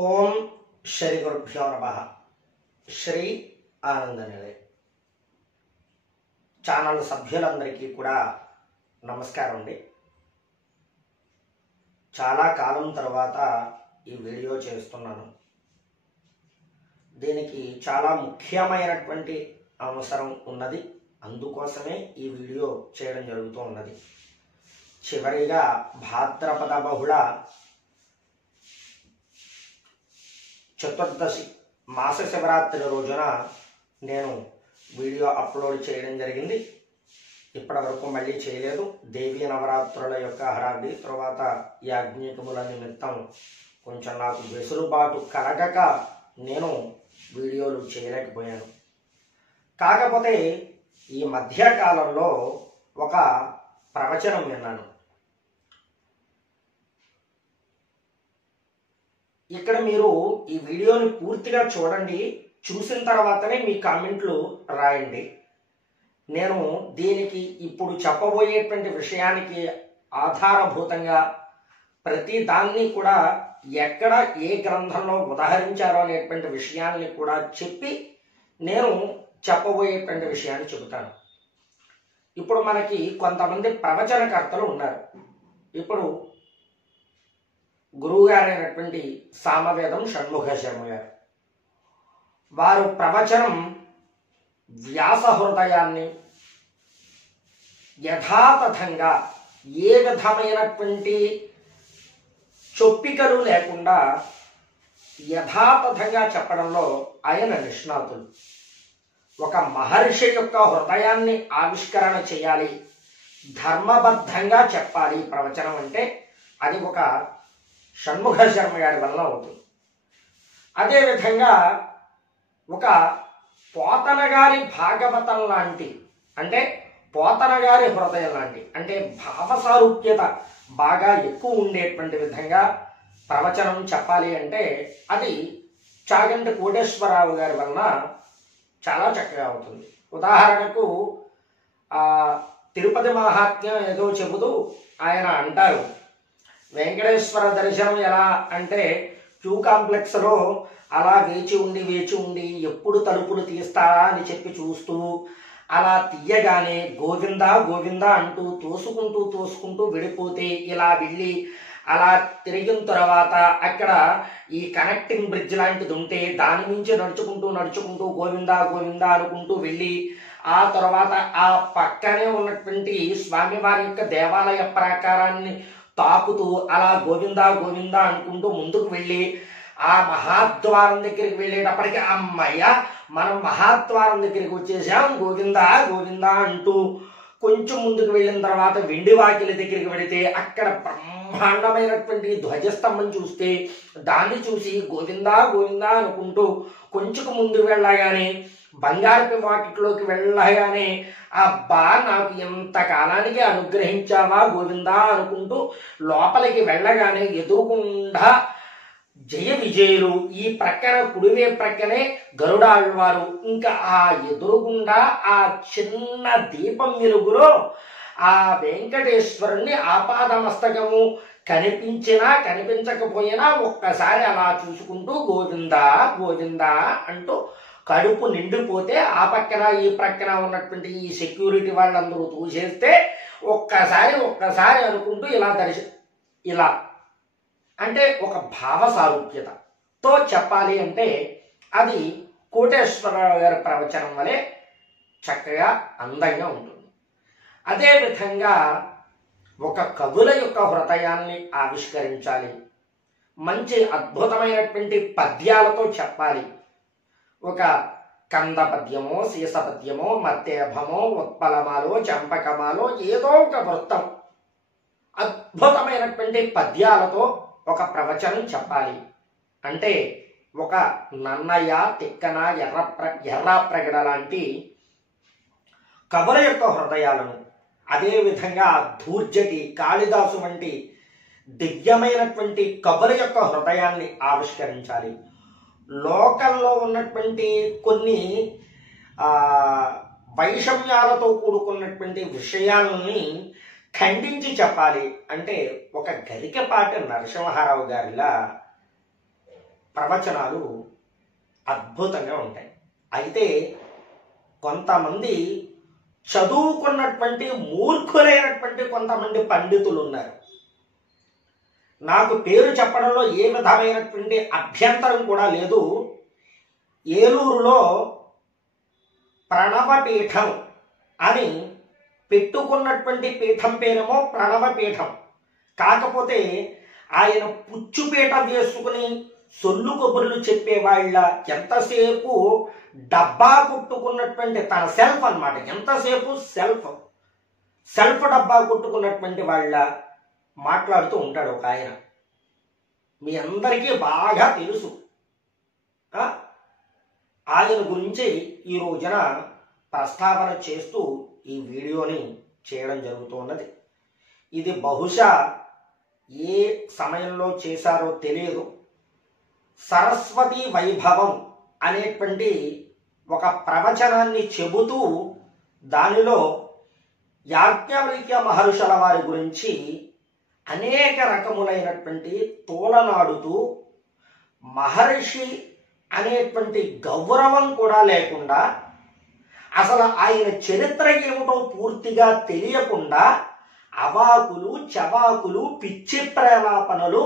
ఓం శ్రీ గురుభ్యో నమః. శ్రీ ఆనంద నిలయం ఛానల్ సభ్యులందరికీ కూడా నమస్కారం అండి. చాలా కాలం తర్వాత ఈ వీడియో చేస్తున్నాను. దీనికి చాలా ముఖ్యమైనటువంటి అవసరం ఉన్నది. అందుకోసమే ఈ వీడియో చేయడం జరుగుతూ ఉన్నది. చివరిగా భాద్రపద బహుళ చతుర్దశి మాస శివరాత్రి రోజున నేను వీడియో అప్లోడ్ చేయడం జరిగింది. ఇప్పటి వరకు మళ్ళీ చేయలేదు. దేవీ నవరాత్రుల యొక్క హడావిడి తర్వాత యాజ్ఞికముల నిమిత్తం కొంచెం నాకు వెసులుబాటు కలగక నేను వీడియోలు చేయలేకపోయాను. కాకపోతే ఈ మధ్యకాలంలో ఒక ప్రవచనం విన్నాను. ఇక్కడ మీరు ఈ వీడియోని పూర్తిగా చూడండి. చూసిన తర్వాతనే మీ కామెంట్లు రాయండి. నేను దీనికి ఇప్పుడు చెప్పబోయేటువంటి విషయానికి ఆధారభూతంగా ప్రతి దాన్ని కూడా ఎక్కడ ఏ గ్రంథంలో ఉదహరించారో అనేటువంటి విషయాన్ని కూడా చెప్పి నేను చెప్పబోయేటువంటి విషయాన్ని చెబుతాను. ఇప్పుడు మనకి కొంతమంది ప్రవచనకర్తలు ఉన్నారు. ఇప్పుడు గురువు గారైనటువంటి సామవేదం షణ్ముఖ శర్మ గారు వారు ప్రవచనం వ్యాస హృదయాన్ని యథాతథంగా ఏ విధమైనటువంటి చొప్పికలు లేకుండా యథాతథంగా చెప్పడంలో ఆయన నిష్ణాతులు. ఒక మహర్షి యొక్క హృదయాన్ని ఆవిష్కరణ చేయాలి, ధర్మబద్ధంగా చెప్పాలి ప్రవచనం అంటే అది ఒక షణ్ముఖ శర్మ గారి వల్ల అవుతుంది. అదేవిధంగా ఒక పోతన గారి భాగవతం లాంటి అంటే పోతన గారి హృదయం లాంటి అంటే భావసారూప్యత బాగా ఎక్కువ ఉండేటువంటి విధంగా ప్రవచనం చెప్పాలి అంటే అది చాగంటి కోటేశ్వరరావు గారి వలన చాలా చక్కగా అవుతుంది. ఉదాహరణకు తిరుపతి మహాత్మ్యం ఏదో చెబుతూ ఆయన అంటారు, వెంకటేశ్వర దర్శనం ఎలా అంటే క్యూ కాంప్లెక్స్లో అలా వేచి ఉండి ఎప్పుడు తలుపులు తీస్తారా అని చెప్పి చూస్తూ అలా తీయగానే గోవిందా గోవిందా అంటూ తోసుకుంటూ వెళ్ళిపోతే ఇలా వెళ్ళి అలా తిరిగిన తర్వాత అక్కడ ఈ కనెక్టింగ్ బ్రిడ్జ్ లాంటిది ఉంటే దాని నుంచి నడుచుకుంటూ గోవిందా గోవిందా అనుకుంటూ వెళ్ళి ఆ తర్వాత ఆ పక్కనే ఉన్నటువంటి స్వామివారి యొక్క దేవాలయ ప్రాకారాన్ని తాకుతూ అలా గోవిందా గోవిందా అనుకుంటూ ముందుకు వెళ్ళి ఆ మహాద్వారం దగ్గరికి వెళ్ళేటప్పటికి అమ్మయ్య మనం మహాద్వారం దగ్గరికి వచ్చేసాం గోవిందా గోవిందా అంటూ కొంచెం ముందుకు వెళ్ళిన తర్వాత వెండి వాకిలి దగ్గరికి వెళితే అక్కడ బ్రహ్మాండమైనటువంటి ధ్వజస్తంభం చూస్తే దాన్ని చూసి గోవిందా గోవిందా అనుకుంటూ కొంచెం ముందుకు వెళ్ళగానే బంగారపు వాకిట్లోకి వెళ్ళగానే అబ్బా నాకు ఎంత కాలానికి అనుగ్రహించావా గోవిందా అనుకుంటూ లోపలికి వెళ్ళగానే ఎదురుకుండా జయ విజయులు, ఈ ప్రక్కన కుడివే ప్రక్కనే గరుడాళ్వారు, ఇంకా ఆ ఎదురుగుండా ఆ చిన్న దీపం వెలుగులో ఆ వెంకటేశ్వరుణ్ణి ఆపాదమస్తకము కనిపించినా కనిపించకపోయినా ఒక్కసారి అలా చూసుకుంటూ గోవిందా గోవిందా అంటూ కడుపు నిండిపోతే ఆ పక్కన ఈ ప్రక్కన ఉన్నటువంటి ఈ సెక్యూరిటీ వాళ్ళందరూ చూసేస్తే ఒక్కసారి అనుకుంటూ ఇలా అంటే ఒక భావ సారూప్యతతో చెప్పాలి అంటే అది కోటేశ్వరరావు గారి ప్రవచనం వలె చక్కగా అందంగా ఉంటుంది. అదేవిధంగా ఒక కవుల యొక్క హృదయాన్ని ఆవిష్కరించాలి, మంచి అద్భుతమైనటువంటి పద్యాలతో చెప్పాలి. ఒక కంద పద్యమో సీస పద్యమో మత్తేభమో ఉత్పలమాలో చంపకమాలో ఏదో ఒక వృత్తం అద్భుతమైనటువంటి పద్యాలతో ఒక ప్రవచనం చెప్పాలి అంటే ఒక నన్నయ్య, తిక్కన, ఎర్రప్రగడ లాంటి కవుల యొక్క హృదయాలను, అదేవిధంగా ధూర్జటి, కాళిదాసు వంటి దివ్యమైనటువంటి కవుల యొక్క హృదయాన్ని ఆవిష్కరించాలి. లోకల్లో ఉన్నటువంటి కొన్ని వైషమ్యాలతో కూడుకున్నటువంటి విషయాలని ఖండించి చెప్పాలి అంటే ఒక గరికపాటి నరసింహారావు గారిలా ప్రవచనాలు అద్భుతంగా ఉంటాయి. అయితే కొంతమంది చదువుకున్నటువంటి మూర్ఖులైనటువంటి కొంతమంది పండితులు ఉన్నారు. నాకు పేరు చెప్పడంలో ఏ విధమైనటువంటి అభ్యంతరం కూడా లేదు. ఏలూరులో ప్రణవపీఠం అని పెట్టుకున్నటువంటి పీఠం పేరేమో ప్రణవపీఠం. కాకపోతే ఆయన పుచ్చుపీట వేసుకుని సొల్లు కబుర్లు చెప్పేవాళ్ళ ఎంతసేపు డబ్బా కొట్టుకున్నటువంటి తన సెల్ఫ్ అన్నమాట, ఎంతసేపు సెల్ఫ్ డబ్బా కొట్టుకున్నటువంటి వాళ్ళ మాట్లాడుతూ ఉంటాడు ఒక ఆయన. మీ అందరికీ బాగా తెలుసు. ఆయన గురించి ఈ రోజున ప్రస్తావన చేస్తూ ఈ వీడియోని చేయడం జరుగుతున్నది. ఇది బహుశా ఏ సమయంలో చేశారో తెలియదు. సరస్వతి వైభవం అనేటువంటి ఒక ప్రవచనాన్ని చెబుతూ దానిలో యాజ్ఞవల్క్య మహర్షుల వారి గురించి అనేక రకములైనటువంటి తోలనాడుతూ మహర్షి అనేటువంటి గౌరవం కూడా లేకుండా, అసలు ఆయన చరిత్ర ఏమిటో పూర్తిగా తెలియకుండా అవాకులు చవాకులు పిచ్చి ప్రేలాపనలు,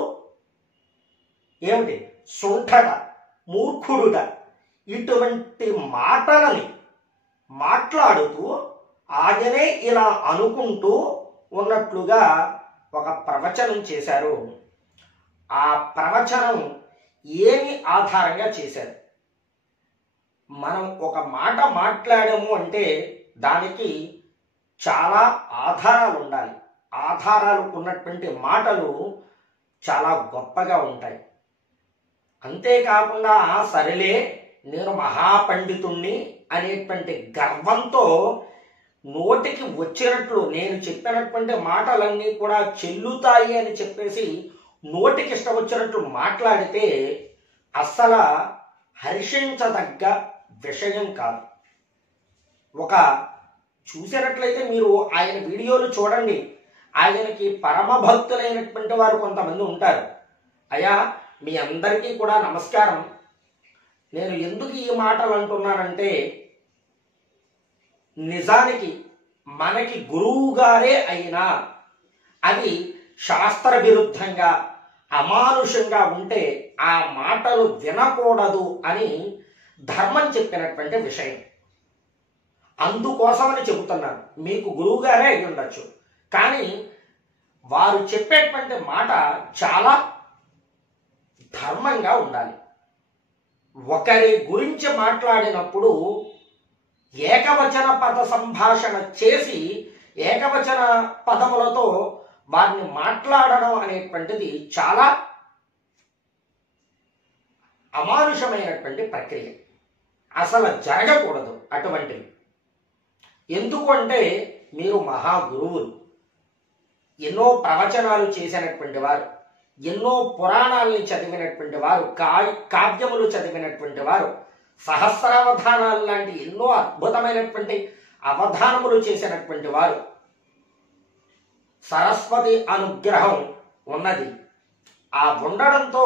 ఏమిటి సుంఠట మూర్ఖుడుగా ఇటువంటి మాటలని మాట్లాడుతూ ఆయనే ఇలా అనుకుంటూ ఉన్నట్లుగా ఒక ప్రవచనం చేశారు. ఆ ప్రవచనం ఏమి ఆధారంగా చేశారు? మనం ఒక మాట మాట్లాడాము అంటే దానికి చాలా ఆధారాలు ఉండాలి. ఆధారాలు ఉన్నటువంటి మాటలు చాలా గొప్పగా ఉంటాయి. అంతేకాకుండా సరేలే నేను మహాపండితుణ్ణి అనేటువంటి గర్వంతో నోటికి వచ్చినట్లు నేను చెప్పినటువంటి మాటలన్నీ కూడా చెల్లుతాయి అని చెప్పేసి నోటికి ఇష్టం వచ్చినట్లు మాట్లాడితే అస్సలు హర్షించదగ్గ విషయం కాదు. ఒక చూసినట్లయితే మీరు ఆయన వీడియోలు చూడండి. ఆయనకి పరమ భక్తులైనటువంటి వారు కొంతమంది ఉంటారు. అయ్యా మీ అందరికీ కూడా నమస్కారం. నేను ఎందుకు ఈ మాటలు అంటున్నానంటే, నిజానికి మనకి గురువు గారే అయినా అది శాస్త్ర విరుద్ధంగా అమానుషంగా ఉంటే ఆ మాటలు వినకూడదు అని ధర్మం చెప్పినటువంటి విషయం. అందుకోసమని చెబుతున్నాను. మీకు గురువు గారే అయి ఉండొచ్చు, కానీ వారు చెప్పేటువంటి మాట చాలా ధర్మంగా ఉండాలి. ఒకరి గురించి మాట్లాడినప్పుడు ఏకవచన పద సంభాషణ చేసి ఏకవచన పదములతో వారిని మాట్లాడడం అనేటువంటిది చాలా అమానుషమైనటువంటి ప్రక్రియ. అసలు జరగకూడదు అటువంటివి. ఎందుకు అంటే మీరు మహాగురువులు, ఎన్నో ప్రవచనాలు చేసినటువంటి వారు, ఎన్నో పురాణాలని చదివినటువంటి వారు, కావ్యములు చదివినటువంటి వారు, సహస్రావధానాలు లాంటి ఎన్నో అద్భుతమైనటువంటి అవధానములు చేసినటువంటి వారు, సరస్వతి అనుగ్రహం ఉన్నది. ఆ ఉండడంతో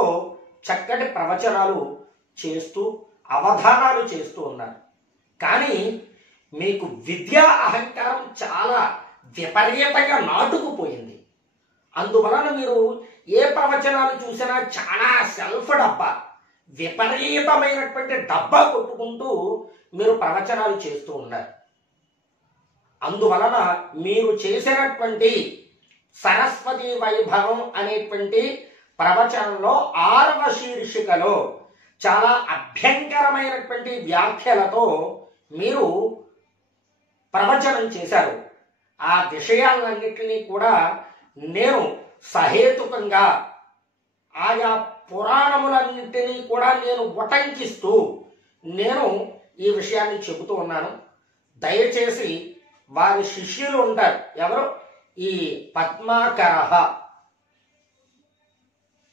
చక్కటి ప్రవచనాలు చేస్తూ అవధానాలు చేస్తూ ఉన్నారు. కానీ మీకు విద్యా అహంకారం చాలా విపరీతంగా నాటుకుపోయింది. అందువలన మీరు ఏ ప్రవచనాలు చూసినా చాలా సెల్ఫ్ డబ్బా, విపరీతమైనటువంటి డబ్బా కొట్టుకుంటూ మీరు ప్రవచనాలు చేస్తూ ఉన్నారు. అందువలన మీరు చేసినటువంటి సరస్వతి వైభవం అనేటువంటి ప్రవచనంలో 6వ శీర్షికలో చాలా అభ్యంకరమైనటువంటి వ్యాఖ్యలతో మీరు ప్రవచనం చేశారు. ఆ విషయాలన్నింటినీ కూడా నేను సహేతుకంగా ఆయా పురాణములన్నింటినీ కూడా నేను ఉటంకిస్తూ నేను ఈ విషయాన్ని చెబుతూ ఉన్నాను. దయచేసి వారి శిష్యులు ఉంటారు, ఎవరు ఈ పద్మాకరహ,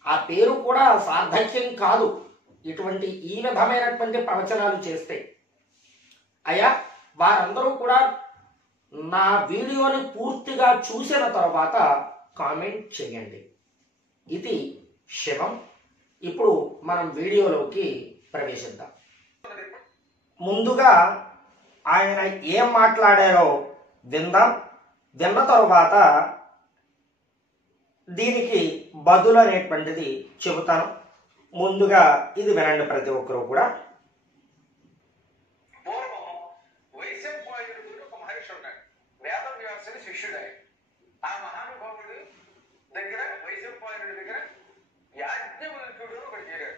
ఆ పేరు కూడా సార్థక్యం కాదు ఇటువంటి ఈ విధమైనటువంటి ప్రవచనాలు చేస్తే. అయ్యా వారందరూ కూడా నా వీడియోని పూర్తిగా చూసిన తర్వాత కామెంట్ చేయండి. ఇది శివం. ఇప్పుడు మనం వీడియోలోకి ప్రవేశిద్దాం. ముందుగా ఆయన ఏం మాట్లాడారో విందాం. విన్న తరువాత దీనికి బదులు అనేటువంటిది చెబుతాను. ముందుగా ఇది వినండి ప్రతి ఒక్కరూ కూడా. శిష్యుడే ఆ మహానుభావుడు దగ్గర వైశంపాయనుడి దగ్గర యాజ్ఞవల్క్యుడు ఒకటి చేరాడు.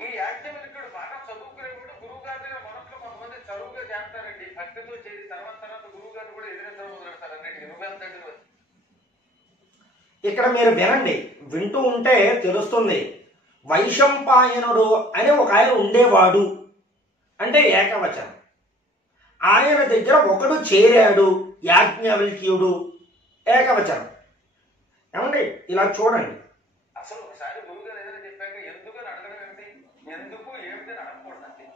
ఈ యాజ్ఞవల్క్యుడు బాగా చదువుకునేవాడు. గురువు గారి దగ్గర మొదట్లో కొంతమంది చదువుగా చేస్తారండి, భక్తితో చేసి తర్వాత గురువు గారిని కూడా ఎదిరించడం మొదలెడతారు. అన్నిటికీ నువ్వెంతండి. ఇక్కడ మీరు వినండి, వింటూ ఉంటే తెలుస్తుంది. వైశంపాయనుడు అని ఒక ఆయన ఉండేవాడు అంటే ఏకవచనం. ఆయన దగ్గర ఒకడు చేరాడు, యాజ్ఞవల్క్యుడు, ఏకవచనం. ఏమండి ఇలా చూడండి. అసలు ఒకసారి గురువు గారు ఏదైనా చెప్పాక ఎందుకు అని అడగడం ఏమిటి, ఎందుకు ఏమిటి అని అడగకూడదండి.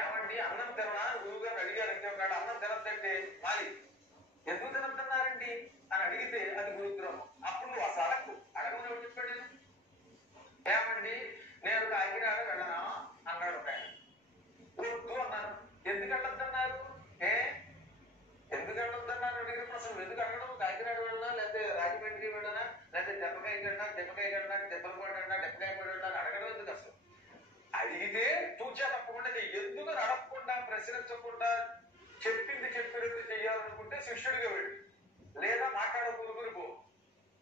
ఏమండి అన్నం తినడా గురువు గారు అడిగారంటే ఒకవేళ అన్నం తినద్దంటే మాలి ఎందుకు తినద్దన్నారండి అని అడిగితే అది గురుద్రోహం. అప్పుడు నువ్వు అసలు అడగమని ఎవరు చెప్పాడు? ఏమండి నేను కాకినాడ వెళ్ళనా అన్నాడు ఒక ఆయన. వద్దు అన్నాను. ఎందుకు వెళ్ళొద్దన్నారు? ఎందుకు వెళ్ళొద్దన్నారు అడిగినప్పుడు అసలు ఎందుకు అడగడం? కాకినాడ వెళ్ళినా లేకపోతే రాజమండ్రి వెళ్ళనా లేకపోతే దెబ్బకాయ వెళ్ళినా దెబ్బలు పడినా దెబ్బకాయ పడినా అడగడం ఎందుకు? అసలు అడిగితే తూచా తప్పకుండా ఎందుకు అడగకుండా ప్రశ్నించకుండా చెప్పినట్టు చెయ్యాలనుకుంటే శిష్యుడిగా వెళ్ళు, లేదా మాట్లాడకూడదు పో.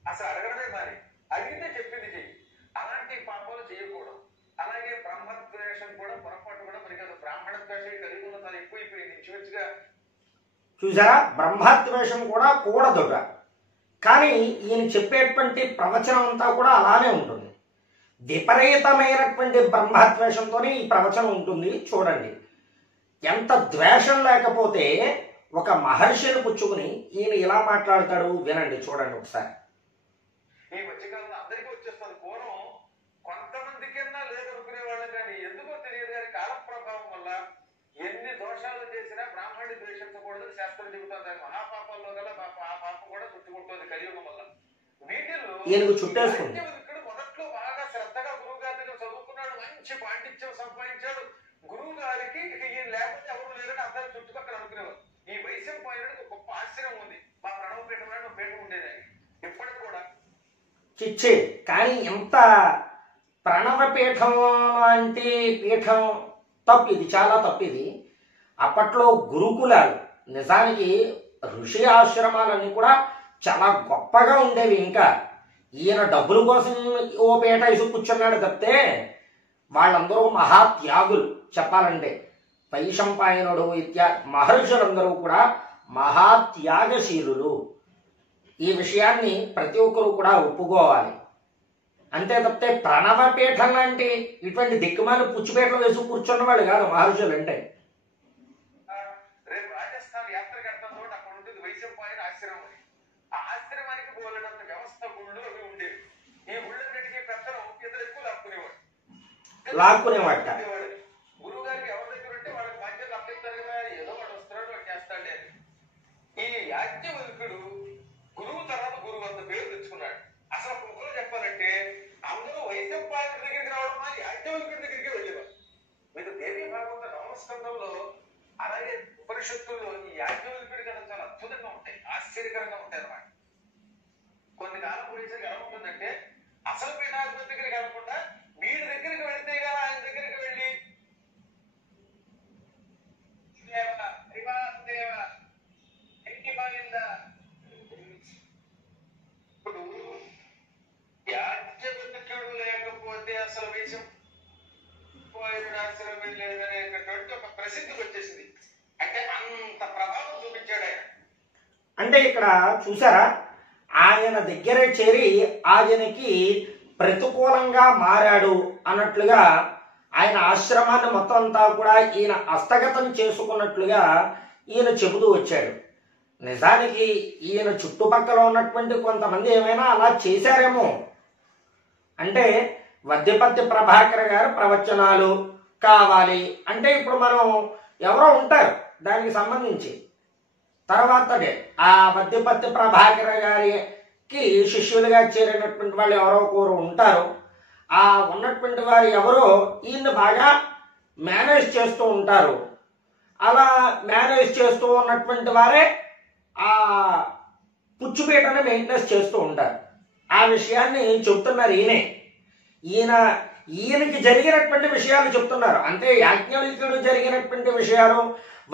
అసలు అడగడమే మరి. అడిగితే చెప్పింది చెయ్యి. అలాంటి పాపాలు చేయకూడదు. అలాగే బ్రహ్మద్వేషం కూడా పొరపాటు కూడా మరి కాదు. బ్రాహ్మణ ద్వేషం కలిగి ఉన్న తను ఎక్కువ ఇప్పుడు ఇంచుమించుగా చూసారా, బ్రహ్మద్వేషం కూడా కూడదుట. కానీ ఈయన చెప్పేటువంటి ప్రవచనం అంతా కూడా అలానే ఉంటుంది. విపరీతమైనటువంటి బ్రహ్మద్వేషంతోనే ఈ ప్రవచనం ఉంటుంది. చూడండి, ఎంత ద్వేషం లేకపోతే ఒక మహర్షిని పుచ్చుకుని ఈయన ఇలా మాట్లాడతాడు. వినండి, చూడండి ఒకసారి. ఈ మధ్యకాలంలో అందరికీ వచ్చేస్తుంది. పూర్వం కొంతమందికన్నా లేదనుకునే వాళ్ళం, కానీ ఎందుకో తెలియదు కానీ కాల ప్రభావం వల్ల ఎన్ని దోషాలు చేసినా బ్రాహ్మణి ద్వేషించకూడదని శాస్త్రం చెబుతుంది. మహాపాపాల్లో గల ఆ పాపం కూడా చుట్టుకుంటుంది కలియుగం వల్ల. వీటిల్లో ఈయనకు చుట్టేస్తుంది. ఇక్కడ మొదట్లో బాగా శ్రద్ధగా గురువు గారి దగ్గర చదువుకున్నాడు, మంచి పాండిత్యం సంపాదించాడు. గురువు గారికి ఈయన లేకపోతే ఎవరు లేరని అందరూ చుట్టుపక్కల అనుకునేవారు. ఈ వైశంపాయనుడికి ఒక గొప్ప ఆశ్రయం ఉంది. మా ప్రణవ పీఠం లాంటి పీఠం ఉండేది ఇప్పటికి కూడా. చిచ్చే కానీ ఎంత ప్రణవపీఠం లాంటి పీఠం తప్పిది, చాలా తప్పిది. అప్పట్లో గురుకులాలు, నిజానికి ఋషి ఆశ్రమాలన్నీ కూడా చాలా గొప్పగా ఉండేవి. ఇంకా ఈయన డబ్బుల కోసం ఓ పీఠ ఇసు కూర్చున్నాడు తప్పితే వాళ్ళందరూ మహాత్యాగులు. చెప్పాలంటే వైశంపాయనుడు మహర్షులందరూ కూడా మహాత్యాగశీలులు. ఈ విషయాన్ని ప్రతి ఒక్కరూ కూడా ఒప్పుకోవాలి. అంతే తప్పితే ప్రణవపీఠం లాంటి ఇటువంటి దిక్కుమాలి పుచ్చిపేటలు వేసి కూర్చున్న వాళ్ళు కాదు మహర్షులు అంటే. రేపు రాజస్థాన్ యాత్ర కడతాం తోటి అక్కడ ఉంటుంది వైశంపాయన ఆశ్రమం. ఆ ఆశ్రమానికి పోలేనంత వ్యవస్థ గుళ్ళు అవి ఉండేవి. ఈ గుళ్ళన్నిటికీ పెద్దలు ఇద్దరు ఎక్కువ లాక్కునేవాట. గురువు గారికి ఎవరి దగ్గర ఉంటే వాళ్ళకి బాధ్యతలు అప్పగిస్తారు కదా, ఏదో వాడు వస్తున్నాడు వాడు చేస్తాడే అని. ఈ యాజ్ఞవల్క్యుడు గురువు తర్వాత గురువు అంత పేరు తెచ్చుకున్నాడు. అసలు ఒక ముఖంలో చెప్పాలంటే అందరూ వైశంపాయనుడి దగ్గరికి రావడం అని యాజ్ఞవల్క్యుడి దగ్గరికి వెళ్ళేవారు. మీరు దేవీ భాగవత నవమస్కంధంలో అలాగే ఉపనిషత్తుల్లో ఈ యాజ్ఞవల్క్యుడి కథ చాలా అద్భుతంగా ఉంటాయి, ఆశ్చర్యకరంగా ఉంటాయి అన్నమాట. కొన్ని కాలం గురించి ఎలా ఉంటుందంటే అసలు పీఠాధిపతి దగ్గరికి వెళ్ళకుండా వీడి దగ్గరికి వెళ్తే కదా ఆయన దగ్గరికి వెళ్ళి ఇప్పుడు యాజ్ఞవల్క్యుడు లేకపోతే అసలు వైశంపాయనుడి ఆశ్రమం వెళ్ళేదనేటటువంటి ఒక ప్రసిద్ధికి వచ్చేసింది. అంటే అంత ప్రభావం చూపించాడు ఆయన. అంటే ఇక్కడ చూసారా, ఆయన దగ్గరే చేరి ఆయనకి ప్రతికూలంగా మారాడు అన్నట్లుగా ఆయన ఆశ్రమాన్ని మొత్తం అంతా కూడా ఈయన హస్తగతం చేసుకున్నట్లుగా ఈయన చెబుతూ వచ్చాడు. నిజానికి ఈయన చుట్టుపక్కల ఉన్నటువంటి కొంతమంది ఏమైనా అలా చేశారేమో. అంటే వద్దిపత్తి ప్రభాకర్ గారి ప్రవచనాలు కావాలి అంటే ఇప్పుడు మనం ఎవరో ఉంటారు దానికి సంబంధించి. తర్వాతనే ఆ వద్దిపత్తి ప్రభాకర్ గారికి శిష్యులుగా చేరినటువంటి వాళ్ళు ఎవరో ఒకరు ఉంటారు. ఆ ఉన్నటువంటి వారు ఎవరో ఈయన్ని బాగా మేనేజ్ చేస్తూ ఉంటారు. అలా మేనేజ్ చేస్తూ ఉన్నటువంటి వారే ఆ పుచ్చుపీటను మెయింటెనెన్స్ చేస్తూ ఉంటారు. ఆ విషయాన్ని చెప్తున్నారు ఈయనకి జరిగినటువంటి విషయాలు చెప్తున్నారు. అంటే యాజ్ఞవల్క్యుడు జరిగినటువంటి విషయాలు,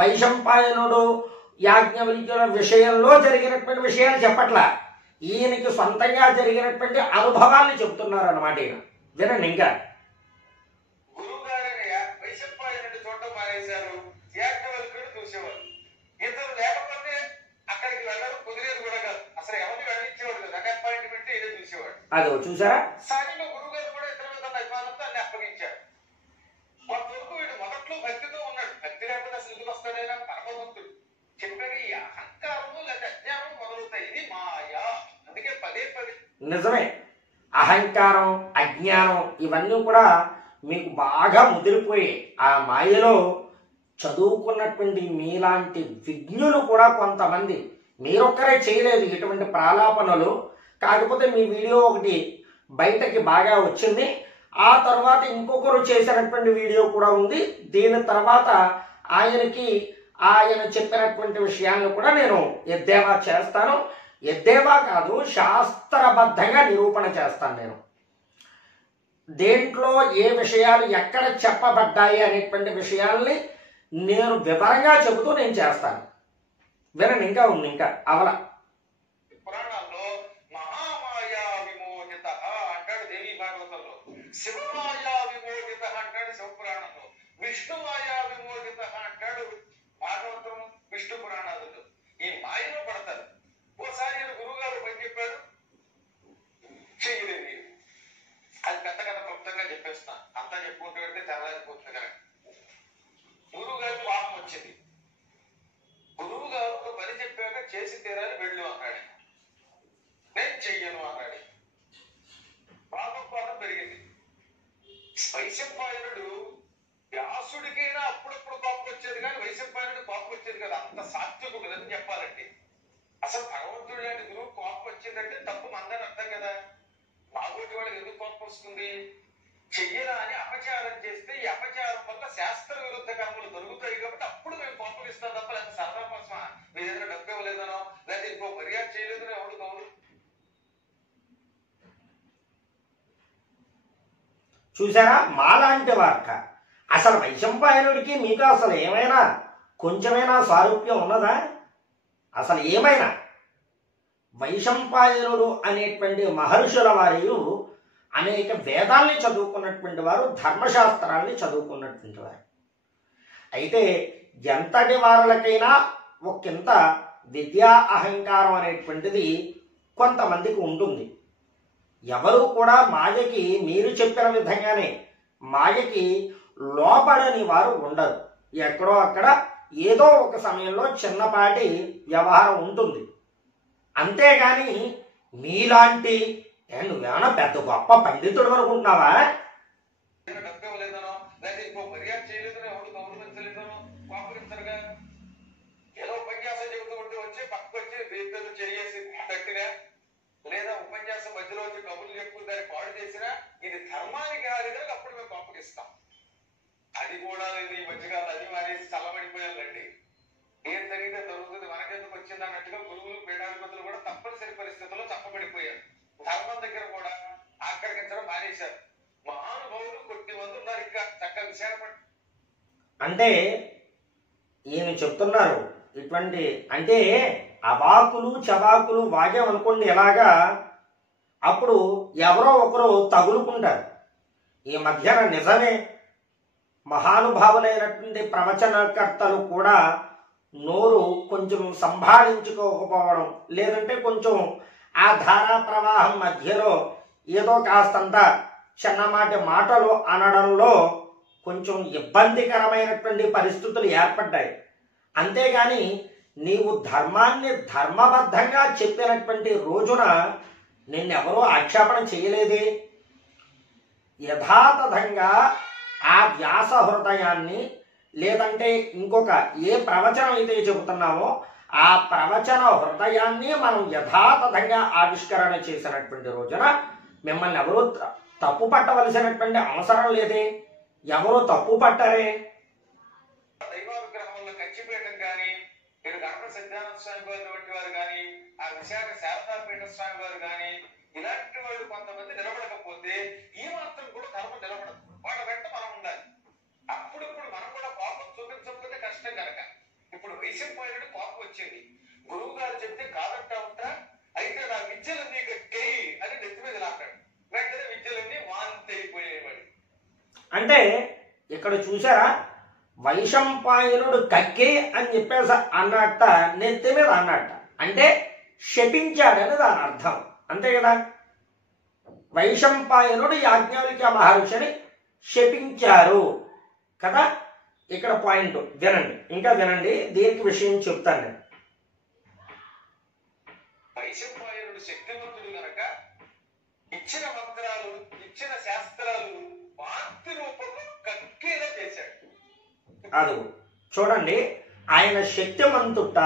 వైశంపాయనుడు యాజ్ఞవల్క్యుల విషయంలో జరిగినటువంటి విషయాలు చెప్పట్లా, ఈయనకి సొంతంగా జరిగినటువంటి అనుభవాన్ని చెప్తున్నారు అన్నమాట. ఈయన వినండి. ఇంకా గురువు గారిని వైశంపాయనుడు చూడటం మానేశారు, యాజ్ఞవల్క్యుడు చూసేవారు. ఇద్దరు లేకపోతే అక్కడికి వెళ్ళడం కుదిరేది కూడా కాదు, అసలు ఎవరిని వెళ్ళించేవాడు కదా, అపాయింట్మెంట్ ఇదే చూసేవాడు. అదో చూసారా, సాగిలో గురువు గారు కూడా ఇద్దరు మీద అభిమానంతో అన్ని అప్పగించారు. మా కొడుకు వీడు మొదట్లో భక్తితో ఉన్నాడు, భక్తి లేకపోతే అసలు ఎందుకు వస్తాడైనా పరమభక్తుడు. చెప్పారు ఈ అహంకారము లేదా అజ్ఞానం మొదలవుతాయి, ఇది మాయా. అందుకే పదే పదే నిజమే, అహంకారం అజ్ఞానం ఇవన్నీ కూడా మీకు బాగా ముదిరిపోయి ఆ మాయలో చదువుకున్నటువంటి మీలాంటి విజ్ఞులు కూడా కొంతమంది, మీరొక్కరే చేయలేదు ఇటువంటి ప్రాలాపనలు, కాకపోతే మీ వీడియో ఒకటి బయటకి బాగా వచ్చింది. ఆ తర్వాత ఇంకొకరు చేసినటువంటి వీడియో కూడా ఉంది. దీని తర్వాత ఆయన చెప్పినటువంటి విషయాలను కూడా నేను ఎద్దేవా చేస్తాను. ఎద్దేవా కాదు, శాస్త్రబద్ధంగా నిరూపణ చేస్తాను. నేను దేంట్లో ఏ విషయాలు ఎక్కడ చెప్పబడ్డాయి అనేటువంటి విషయాల్ని నేను వివరంగా చెబుతూ నేను చేస్తాను. వినండి. ఇంకా ఉంది, ఇంకా అవల పురాణాల్లో మహామాయా విమోహిత అంటాడు దేవి భాగవతంలో, శివమాయా విమోహిత అంటాడు శివపురాణంలో, విష్ణుమాయా విమోహిత అంటాడు భాగవతం విష్ణు పురాణాలలో. ఈ మాయలో పడతారు. ఓసారి గురువు గారు పని చెప్పాడు, చెయ్యలేదు. అది పెద్ద కథ క్లుప్తంగా చెప్పేస్తున్నా, అంతా చెప్పుకుంటూ వెళ్తే తెల్లారిపోతుంది కదా. గురువు గారికి పాపం వచ్చింది. గురువు గారు ఒక పని చెప్పాక చేసి తీరాలి, వెళ్ళు అన్నాడు. నేను చెయ్యను అన్నాడు. పాపం పాపం పెరిగింది. వైశంపాయనుడు వ్యాసుడికైనా అప్పుడప్పుడు కోపం వచ్చేది కానీ వైశంపాయనుడు కోపం వచ్చేది కదా, అంత సాత్వికుడు అని చెప్పాలంటే. అసలు భగవంతుడు లాంటి గురువు కోపం వచ్చిందంటే తప్పు మందని అర్థం కదా. బాగోటి వాళ్ళకి ఎందుకు కోపం వస్తుంది? చెయ్యరా అని అపచారం చేస్తే ఈ అపచారం వల్ల శాస్త్ర విరుద్ధ కర్మలు దొరుకుతాయి కాబట్టి అప్పుడు మేము కోపం ఇస్తాం తప్ప, లేదా సరదా కోసమా మీ దగ్గర డబ్బు ఇవ్వలేదనో లేదా ఇంకో మర్యాద చేయలేదనో ఎవడు కౌరు. చూసారా, మాలాంటి వార్త. అసలు వైశంపాయనుడికి మీకు అసలు ఏమైనా కొంచెమైనా సారూప్యం ఉన్నదా? అసలు ఏమైనా? వైశంపాయనుడు అనేటువంటి మహర్షుల వారు అనేక వేదాల్ని చదువుకున్నటువంటి వారు, ధర్మశాస్త్రాల్ని చదువుకున్నటువంటి వారు. అయితే ఎంతటి వారులకైనా ఒకంత విద్యా అహంకారం అనేటువంటిది కొంతమందికి ఉంటుంది. ఎవరు కూడా మాయకి మీరు చెప్పిన విధంగానే మాయకి లోపడని వారు ఉండరు. ఎక్కడో అక్కడ ఏదో ఒక సమయంలో చిన్నపాటి వ్యవహారం ఉంటుంది. అంతేగాని మీలాంటి నువ్వేమన్నా పెద్ద గొప్ప పండితుడు అనుకుంటున్నావా? డబ్బు ఇవ్వలేదనో లేదా ఇంకో మర్యాద చేయలేదనో ఎవడు గౌరవించలేదనో కోపగించరుగా. ఏదో ఉపన్యాసం చెబుతూ ఉంటే వచ్చి పక్కకు వచ్చి దీంతో చేసి తట్టినా లేదా ఉపన్యాసం మధ్యలో వచ్చి కబుర్లు చెప్పుకుని దాన్ని పాడు చేసినా ఇది ధర్మానికి హానిగా అప్పుడు మేము కోపగిస్తాం. అది కూడా లేదు. ఈ మధ్యకాలం అది మానేసి చల్లబడిపోయాలండి. ఏం జరిగితే జరుగుతుంది, మనకెందుకు వచ్చింది అన్నట్టుగా గురువులు పీఠాధిపతులు కూడా తప్పనిసరి పరిస్థితుల్లో తప్పబడిపోయారు. ధర్మం దగ్గర కూడా ఆకర్షించడం మానేశారు. మహానుభావులు కొద్ది మంది ఉన్నారు ఇంకా చక్కగా విశాఖపట్నం. అంటే ఈయన చెప్తున్నారు ఇటువంటి, అంటే అవాకులు చవాకులు వాగామనుకోండి ఎలాగా, అప్పుడు ఎవరో ఒకరు తగులుకుంటారు. ఈ మధ్యన నిజమే మహానుభావులైనటువంటి ప్రవచనకర్తలు కూడా నోరు కొంచెం సంభాళించుకోకపోవడం, లేదంటే కొంచెం ఆ ధారా ప్రవాహం మధ్యలో ఏదో కాస్తంత చిన్నమాటి మాటలు అనడంలో కొంచెం ఇబ్బందికరమైనటువంటి పరిస్థితులు ఏర్పడ్డాయి. అంతేగాని నీవు ధర్మాన్ని ధర్మబద్ధంగా చెప్పినటువంటి రోజున నిన్నెవరూ ఆక్షేపణ చేయలేదే. యథాతథంగా ఆ వ్యాస హృదయాన్ని, లేదంటే ఇంకొక ఏ ప్రవచనం అయితే చెబుతున్నామో ఆ ప్రవచన హృదయాన్ని మనం యథాతథంగా ఆవిష్కరణ చేసినటువంటి రోజున మిమ్మల్ని ఎవరూ తప్పు పట్టవలసినటువంటి అవసరం లేదే, ఎవరు తప్పు పట్టరే. దైవానుగ్రహం వల్ల కంచిపీఠం కానీ, ఇక్కడ గణపతి సత్యానంద స్వామి వారి వంటి వారు కానీ, ఆ విశాఖ శారదాపీఠ స్వామి వారు కానీ, ఇలాంటి వాళ్ళు కొంతమంది నిలబడకపోతే ఈ మాత్రం కూడా ధర్మం నిలబడదు. వాళ్ళ వెంట మనం ఉండాలి. అప్పుడప్పుడు మనం కూడా కోపం చూపించకపోతే కష్టం కనుక. ఇప్పుడు వైశంపాయనుడి కోపం వచ్చింది, గురువు గారు చెప్తే కాదంటా ఉంటా, అయితే నా విద్యలన్నీ గెయ్యి అని నెత్తి మీద లాగాడు. వెంటనే విద్యలన్నీ వాంతి అయిపోయేవాడు. అంటే ఇక్కడ చూసారా, వైశంపాయనుడు కక్కే అని చెప్పేసి అన్నట్ట, నెత్తి మీద అన్నట్ట, అంటే శపించాడని దాని అర్థం, అంతే కదా. వైశంపాయనుడు యాజ్ఞవల్క్య మహర్షిని శపించారు కదా. ఇక్కడ పాయింట్ వినండి, ఇంకా వినండి, దీనికి విషయం చెప్తాను నేను. వైశంపాయనుడు శక్తివంతుడు గనక ఇచ్చిన మంత్రాలు, ఇచ్చిన శాస్త్రాలు వాంతి రూపంలో కక్కేలా చేశాడు. అది చూడండి, ఆయన శక్తిమంతుట,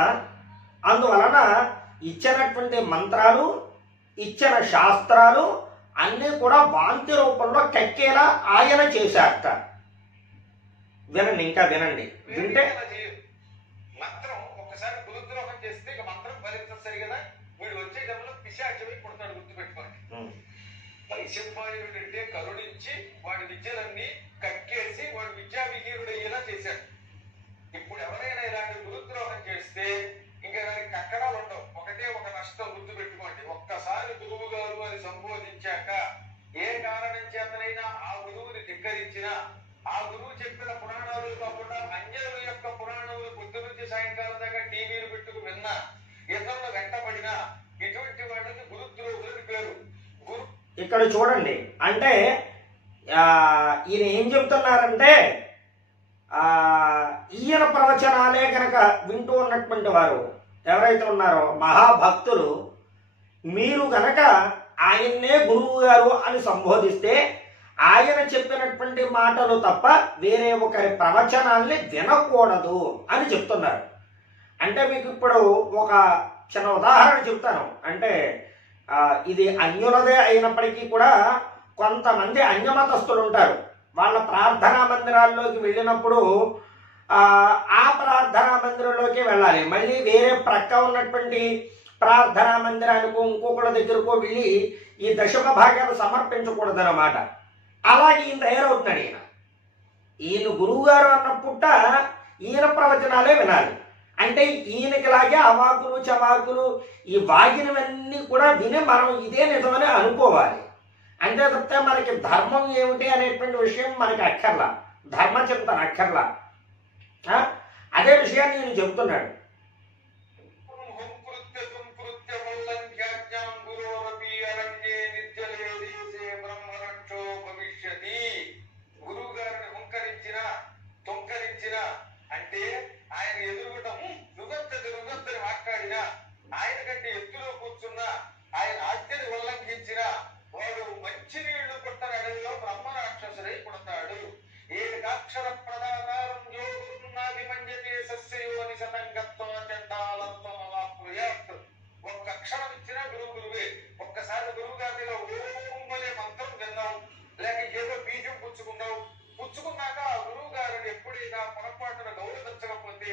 అందువలన ఇచ్చినటువంటి మంత్రాలు, ఇచ్చిన శాస్త్రాలు అన్నీ కూడా వాంతి రూపంలో కక్కేలా ఆయన చేశారట. వినండి, ఇంకా వినండి, వింటే మంత్రం ఒక్కసారి గురుద్రోహం చేస్తే ఇక మంత్రం ఫలితం సరి కదా. వీడు వచ్చే టైంలో పిశాచమై పుడతాడు, గుర్తుపెట్టుకోండి. వైశంపాయనుడు అంటే కరుణించి వాడి విద్యలన్నీ కక్కేసి వాడు విద్యా విహీనుడయ్యేలా చేశాడు. ఇప్పుడు ఎవరైనా ఇలాంటి గురుద్రోహం చేస్తే ఇంకా దానికి కక్కడాలు ఉండవు, ఒకటే ఒక నష్టం, గుర్తుపెట్టుకోండి. ఒక్కసారి గురువు గారు అని సంబోధించాక ఏ కారణం చేతనైనా ఆ గురువుని ధిక్కరించినా, ఆ గురువు చెప్పిన పురాణాలు కాకుండా అంజనుల యొక్క పురాణాలు పొద్దు నుంచి సాయంకాలం దాకా టీవీలు పెట్టుకు విన్నా, ఇతరుల వెంటబడినా, ఇటువంటి వాళ్ళకి గురుద్రోహులని పేరు. ఇక్కడ చూడండి, అంటే ఈయన ఏం చెప్తున్నారంటే, ఈయన ప్రవచనాలే కనుక వింటూ ఉన్నటువంటి వారు ఎవరైతే ఉన్నారో మహాభక్తులు, మీరు గనక ఆయన్నే గురువు గారు అని సంబోధిస్తే ఆయన చెప్పినటువంటి మాటలు తప్ప వేరే ఒకరి ప్రవచనాల్ని వినకూడదు అని చెప్తున్నారు. అంటే మీకు ఇప్పుడు ఒక చిన్న ఉదాహరణ చెప్తాను. అంటే ఇది అన్యులదే అయినప్పటికీ కూడా కొంతమంది అన్యమతస్థులు ఉంటారు. వాళ్ళ ప్రార్థనా మందిరాల్లోకి వెళ్ళినప్పుడు ఆ ప్రార్థనా మందిరంలోకి వెళ్ళాలి, మళ్ళీ వేరే ప్రక్క ఉన్నటువంటి ప్రార్థనా మందిరానికో ఇంకొకళ్ళ దగ్గరకో వెళ్ళి ఈ దశమ భాగాలు సమర్పించకూడదు అన్నమాట. అలాగే ఈయన తయారవుతున్నాడు. ఈయన గురువు గారు అన్నప్పుట ఈయన ప్రవచనాలే వినాలి. అంటే ఈయనకిలాగే అవాకులు చవాకులు ఈ వాగినవన్నీ కూడా విని మనం ఇదే నిజమని అనుకోవాలి. అంతే తప్పితే మనకి ధర్మం ఏమిటి అనేటువంటి విషయం మనకి అక్కర్లా, ధర్మచింతన అక్కర్లా. అదే విషయాన్ని నేను చెబుతున్నాడు. గురువు గారిని హుంకరించిన తొంకరించిన అంటే ఆయన ఎదురుగుటము నువ్వెంతని మాట్లాడినా, ఆయన కంటే ఎత్తులో కూర్చున్నా, ఆయన ఆజ్ఞని ఉల్లంఘించిన వాడు మంచినీళ్లు పుట్టని అడవిలో బ్రహ్మ రాక్షసుడై పుడతాడు. ఏకాక్షర ప్రదాతారం యోగున్నాభిమంజతే సస్యయోని శతంగత్వం చండాలత్వం అవాప్నుయాత్. ఒక్క అక్షరం ఇచ్చినా గురువే. ఒక్కసారి గురువు గారి మీద ఓం అనే మంత్రం విన్నాం, లేక ఏదో బీజం పుచ్చుకున్నాక ఆ గురువు గారిని ఎప్పుడైనా పొరపాటున గౌరవించకపోతే,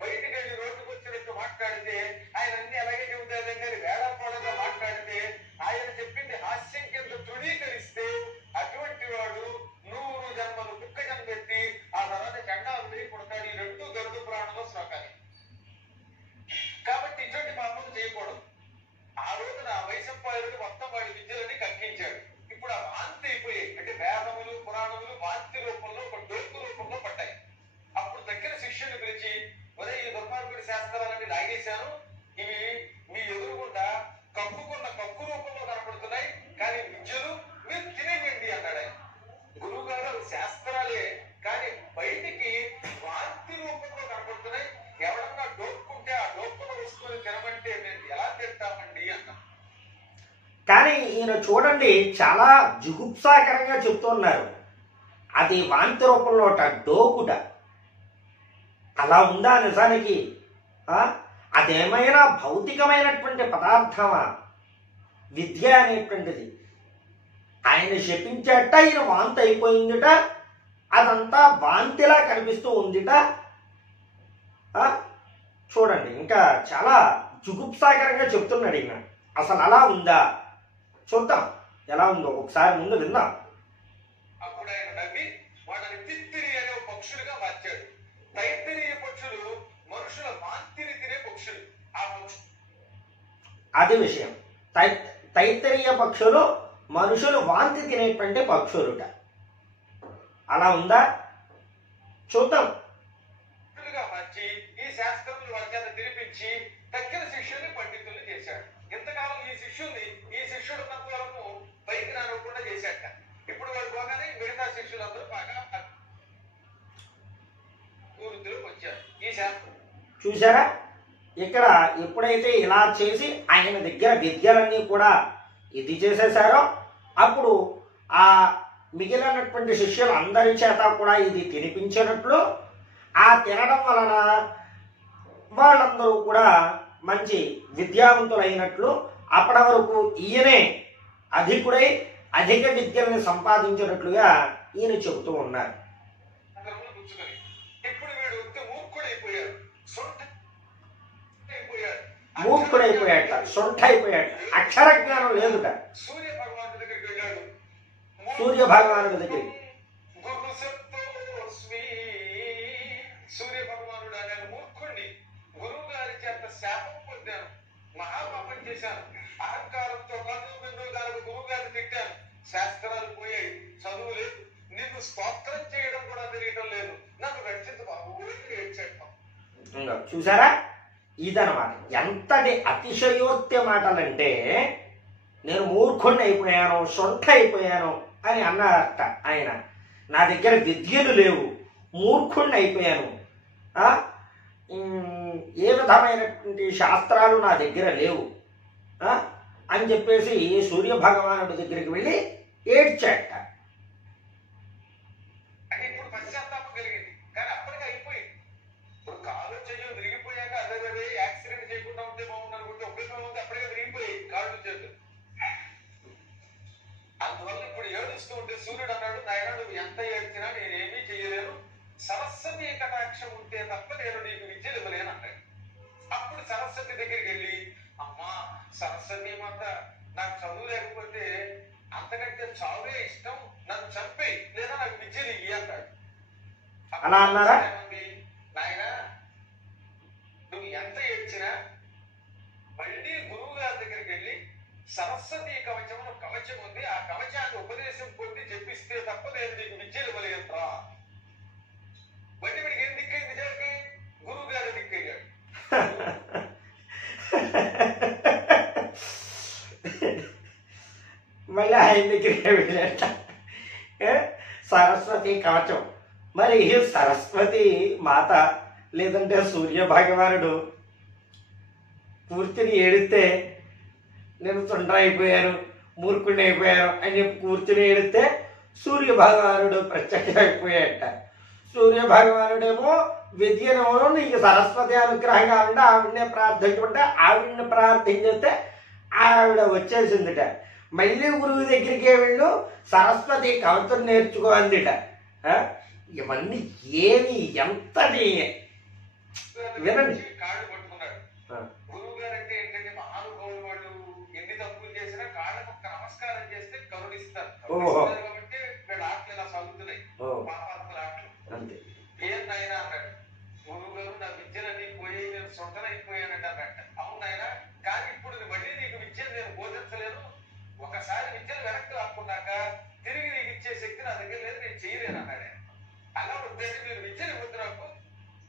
బయటికి వెళ్ళి రోడ్డుకు వచ్చినట్టు మాట్లాడితే, ఆయన అన్ని అలాగే చెబుతారని వేళాకోళంగా మాట్లాడితే, ఆయన చెప్పింది హాస్యం కింద తృణీకరిస్తే, అటువంటి వాడు 100 జన్మలు కుక్క జన్మెత్తి ఆ తర్వాత చండాలుడై పుడతాడు. ఈ రెండు గరుడ పురాణంలో శ్లోకాలు. కాబట్టి ఇటువంటి పాపం చేయకూడదు. ఆ రోజున వైశంపాయనుడు మొత్తం వాడి విద్యలన్నీ కక్కించాడు. ఇప్పుడు ఆ వాంతి అయిపోయాయి, అంటే వేదములు పురాణములు వాంతి రూపంలో ఒక డోకు రూపంలో పడ్డాయి. అప్పుడు దగ్గర శిష్యుని పిలిచి, ఒరే ఈ దుర్మార్గుడి శాస్త్రాలన్నీ లాగేశాను, ఇవి మీ ఎదురుగుండా కప్పుకున్న కప్పు రూపంలో కనపడుతున్నాయి, కానీ విద్యలు మీరు తినేయండి అన్నాడు ఆయన. గురువు గారు శాస్త్రాలే కానీ బయటికి వాంతి రూపంలో కనపడుతున్నాయి, ఎవరన్నా డోక్కుంటే ఆ డోక్కులో వస్తువుని తినమంటే మేము ఎలా తింటామండి అన్నా. కానీ ఈయన చూడండి చాలా జుగుప్సాకరంగా చెప్తున్నారు. అది వాంతి రూపంలో డోకుట అలా ఉందా నిజానికి? అదేమైనా భౌతికమైనటువంటి పదార్థమా విద్య అనేటువంటిది? ఆయన శపించేట ఈయన వాంతి అయిపోయిందిట, అదంతా వాంతిలా కనిపిస్తూ ఉందిట. చూడండి, ఇంకా చాలా జుగుప్సాకరంగా చెప్తున్నాడు ఈయన. అసలు అలా ఉందా? చూద్దాం ఎలా ఉందో, ఒకసారి ముందు విందాం. అప్పుడు ఆయన నవ్వి వాళ్ళని తిత్తిరి అనే పక్షులుగా మార్చాడు. తైత్తిరీయ పక్షులు మనుషుల వాంతిని తినే పక్షులు. ఆ పక్షులు అది విషయం. తైత్తరీయ పక్షులు మనుషులు వాంతి తినేటువంటి పక్షులుట. అలా ఉందా? చూద్దాం. మార్చి ఈ శాస్త్రములు వారి చేత తినిపించి తక్కిన శిష్యుల్ని పండితుల్ని చేశాడు. ఇంతకాలం ఈ శిష్యుడు ఉన్నంత వరకు పైకి రానివ్వకుండా చేశాట. ఇప్పుడు వాడు పోగానే మిగతా శిష్యులందరూ బాగా వృద్ధిలోకి వచ్చారు. ఈ శాస్త్రం చూసారా? ఇక్కడ ఎప్పుడైతే ఇలా చేసి ఆయన దగ్గర విద్యలన్నీ కూడా ఇది చేసేసారో అప్పుడు ఆ మిగిలినటువంటి శిష్యులు అందరి చేత కూడా ఇది తినిపించినట్లు, ఆ తినడం వలన వాళ్ళందరూ కూడా మంచి విద్యావంతులైనట్లు, అప్పటి వరకు ఈయనే అధికుడై అధిక విద్యల్ని సంపాదించినట్లుగా ఈయన చెబుతూ ఉన్నారు. ఇప్పుడు వీడు మూర్ఖుడైపోయాడు, మూర్ఖుడైపోయాట, సొంఠైపోయాట, అక్షర జ్ఞానం లేదుట. సూర్య భగవానుడి దగ్గరికి వెళ్ళాడు. సూర్య భగవానుడి దగ్గరికి సూర్య భగవానుడు అనే మూర్ఖుణ్ణి గురువు గారి చేత శాపం పొందాను, మహాపాపం చేశాను, అహంకారంతో కన్ను బిందు గారికి గురువు గారిని తిట్టాను, శాస్త్రాలు పోయాయి, చదువు లేదు, నిన్ను స్తోత్రం చేయడం కూడా తెలియటం లేదు, నన్ను రక్షించు బాబు ఏడ్చేస్తాం. చూసారా? ఇదనమాట. ఎంతటి అతిశయోక్తి మాటలంటే, నేను మూర్ఖుణ్ణి అయిపోయాను, సొంట అయిపోయాను అని అన్నారట ఆయన. నా దగ్గర విద్యలు లేవు, మూర్ఖుణ్ణి అయిపోయాను, ఏ విధమైనటువంటి శాస్త్రాలు నా దగ్గర లేవు అని చెప్పేసి సూర్య భగవానుడి దగ్గరికి వెళ్ళి ఏడ్చాట. ఇప్పుడు పశ్చాత్తాపం కలిగింది, కానీ అప్పటికి అయిపోయింది. ఇప్పుడు కాలు చెయ్యి విరిగిపోయాక అదే యాక్సిడెంట్ చేయకుండా ఉంటే బాగుంది అనుకుంటే ఉపయోగం ఉంది, అప్పటికే విరిగిపోయాయి కాళ్ళు చేతులు. అందువల్ల ఇప్పుడు ఏడుస్తూ ఉంటే సూర్యుడు అన్నాడు, నాయన నువ్వు ఎంత ఏడ్చినా నేనేమీ చేయలేను, సరస్వతి కటాక్షం ఉంటే తప్ప నేను నీకు విద్యలు ఇవ్వలేను అన్నాడు. అప్పుడు సరస్వతి దగ్గరికి వెళ్ళి, అమ్మా సరస్వతి మాత, నాకు చదువు లేకపోతే అంతకంటే చావే ఇష్టం, నన్ను చంపేయి లేదా నాకు విద్యలు ఇయ్యి అన్నాడు. అలా అన్నారా? నాయన నువ్వు ఎంత ఏడ్చినా మళ్ళీ గురువు గారి దగ్గరికి వెళ్ళి సరస్వతి కవచం కవచం ఉంది, ఆ కవచాన్ని ఉపదేశం పొంది చెప్పిస్తే తప్ప నేను నీకు విద్యలు ఇవ్వలేదురా. మళ్ళీ వీడికి ఏం దిక్కైంది? నిజానికి గురువు గారి దిక్కయ్యాడు. మళ్ళీ ఆయన దగ్గరికి వెళ్ళట. సరస్వతి కవచం. మరి సరస్వతి మాత లేదంటే సూర్య భగవానుడు కూర్చుని ఏడిస్తే, నేను తొండ్ర అయిపోయాను, మూర్ఖుడిని అయిపోయాను అని చెప్పి కూర్చుని ఏడిస్తే సూర్య భగవానుడు ప్రత్యక్షమైపోయాట. సూర్య భగవానుడేమో విద్యనేమో నీకు సరస్వతి అనుగ్రహం కావాలంటే ఆవిడనే ప్రార్థించుకుంటే ఆవిడని ప్రార్థించేస్తే ఆవిడ వచ్చేసిందిట. మళ్ళీ గురువు దగ్గరికి వెళ్ళు, సరస్వతి కవచం నేర్చుకో అందిట. ఇవన్నీ ఏమి ఎంతటి వినండి. కాళ్ళు పట్టుకున్నాడు. గురువు గారు అంటే ఏంటంటే మహానుభావులు, వాళ్ళు ఎన్ని తప్పులు చేసినా కాళ్ళకు ఒక్క నమస్కారం చేస్తే కరుణిస్తారు కాబట్టి వీళ్ళ ఆటలు ఇలా సాగుతున్నాయి, పాపాత్మల ఆటలు అంతే. ఏం నాయన అన్నాడు గురువు గారు, నా విద్యలన్నీ పోయి నేను సొంతనైపోయానంటే అన్నట్ట. అవునాయన, కానీ ఇప్పుడు మళ్ళీ నీకు విద్యను నేను బోధించలేను, ఒకసారి విద్యను వెనక్కి రాకున్నాక తిరిగి నీకు ఇచ్చే శక్తి నా దగ్గర లేదు, నేను చేయలేను అన్నాడు. అలా ఉద్దేశం మీరు విద్యను ఇవ్వద్దు నాకు,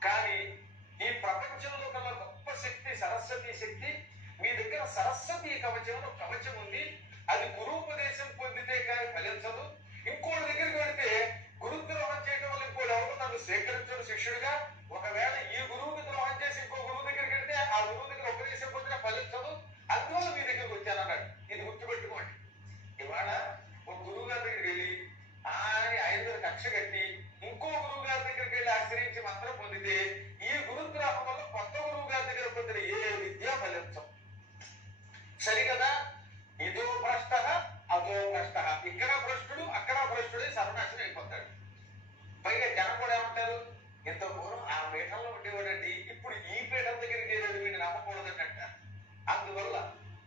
కానీ ఈ ప్రపంచంలో కన్నా గొప్ప శక్తి సరస్వతి శక్తి, మీ దగ్గర సరస్వతి కవచం కవచం ఉంది, అది గురువుపదేశం పొందితే కానీ ఫలించదు. ఇంకోటి దగ్గరికి వెళితే గురుద్రోహం చేయడం వల్ల ఇంకోటి ఎవరు నన్ను స్వీకరించడు శిష్యుడిగా, ఒకవేళ ఈ గురువుకి ద్రోహం చేసి ఇంకో గురువు దగ్గరికి వెళ్తే ఆ గురువు దగ్గర ఉపదేశం పొందినా ఫలించదు, అందువల్ల మీ దగ్గరికి వచ్చానన్నాడు. ఇది గుర్తుపెట్టుకోండి. ఇవాళ ఒక గురువు గారి దగ్గరికి వెళ్ళి ఆయన మీద కక్ష కట్టి ఇంకో గురువు గారి దగ్గరికి వెళ్ళి ఆశ్రయించి మంత్రం పొందితే ఈ గురుద్రోహం వల్ల కొత్త గురువు గారి దగ్గర పొందిన ఏ విద్య ఫలించం. సరికదా? ఇదో భ్రష్ట అదో భ్రష్ట. ఇక్కడ భ్రష్టుడు అక్కడ భ్రష్టుడే సర్వనాశనం అయిపోతాడు. పైగా జనం కూడా ఏమంటారు, ఇంత పూర్వం ఆ పీఠంలో ఉండేవాడండి, ఇప్పుడు ఈ పీఠం దగ్గరికి వీడిని నమ్మకూడదని అంటారు. అందువల్ల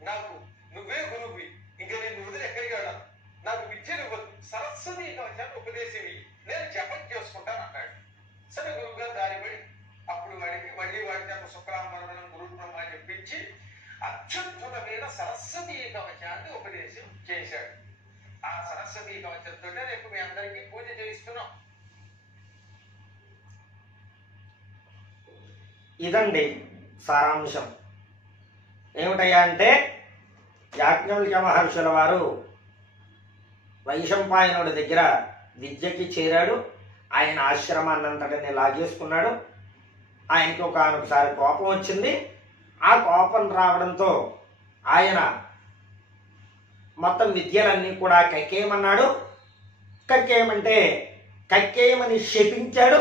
నాకు నువ్వే గురువువి, ఇంకా నేను వదిలి ఎక్కడికి వెళ్ళాను, నాకు విద్యను సరస్వతి కవచాన్ని ఉపదేశం నేను జపం చేసుకుంటాను అన్నాడు. సరే గురువు గారు దారిపడి అప్పుడు వాడికి మళ్ళీ వాడి చేత శుక్రాంబరం గురు బ్రహ్మ చెప్పించి అత్యద్భుతమైన సరస్వతి కవచాన్ని ఉపదేశం చేశాడు. ఆ సరస్వతి కవచంతో రేపు మీ అందరికీ పూజ చేయిస్తున్నాం. ఇదండి సారాంశం. ఏమిటయ్యా అంటే, యాజ్ఞవల్క్య మహర్షుల వారు వైశంపాయనుడి దగ్గర విద్యకి చేరాడు. ఆయన ఆశ్రమాన్నంతటిని లాగేసుకున్నాడు. ఆయనకి ఒకసారి కోపం వచ్చింది. ఆ కోపం రావడంతో ఆయన మొత్తం విద్యలన్నీ కూడా కక్కేయమన్నాడు. కక్కేయమంటే కక్కేయమని శపించాడు.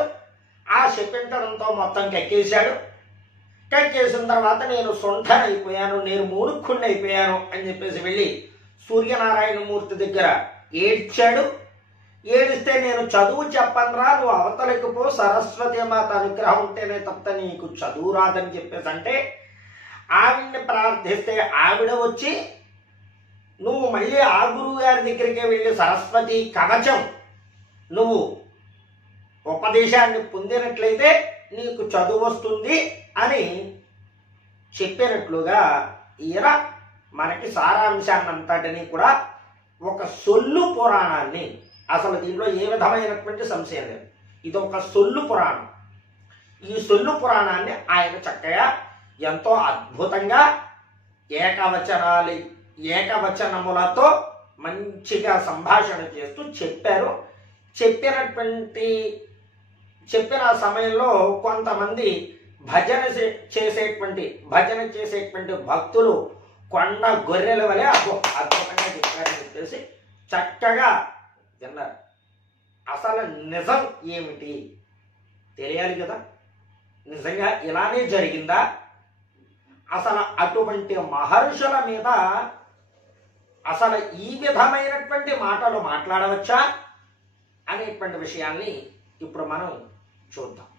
ఆ శపించడంతో మొత్తం కక్కేశాడు. కక్కేసిన తర్వాత నేను సొంఠనైపోయాను, నేను మూర్ఖుణ్ణి అయిపోయాను అని చెప్పేసి వెళ్ళి సూర్యనారాయణమూర్తి దగ్గర ఏడ్చాడు. ఏడిస్తే నేను చదువు చెప్పనురా, నువ్వు అవతలకి పో, సరస్వతి మాత అనుగ్రహం ఉంటేనే తప్ప నీకు చదువు రాదని చెప్పేసి అంటే, ఆవిడ్ని ప్రార్థిస్తే ఆవిడ వచ్చి నువ్వు మళ్ళీ ఆ గురువు గారి దగ్గరికి వెళ్ళి సరస్వతి కవచం నువ్వు ఉపదేశాన్ని పొందినట్లయితే నీకు చదువు వస్తుంది అని చెప్పినట్లుగా ఈయన మనకి సారాంశాన్నంతటినీ కూడా ఒక సొల్లు పురాణాన్ని, అసలు దీంట్లో ఏ విధమైనటువంటి సంశయం లేదు, ఇది ఒక సొల్లు పురాణం. ఈ సొల్లు పురాణాన్ని ఆయన చక్కగా ఎంతో అద్భుతంగా ఏకవచనములతో మంచిగా సంభాషణ చేస్తూ చెప్పారు. చెప్పిన సమయంలో కొంతమంది భజన చేసేటువంటి భక్తులు కొండ గొర్రెల వలె అద్భుతంగా చెప్పారని చెప్పేసి చక్కగా విన్నారు. అసలు నిజం ఏమిటి తెలియాలి కదా, నిజంగా ఇలానే జరిగిందా, అసలు అటువంటి మహర్షుల మీద అసలు ఈ విధమైనటువంటి మాటలు మాట్లాడవచ్చా అనేటువంటి విషయాన్ని ఇప్పుడు మనం చూద్దాం.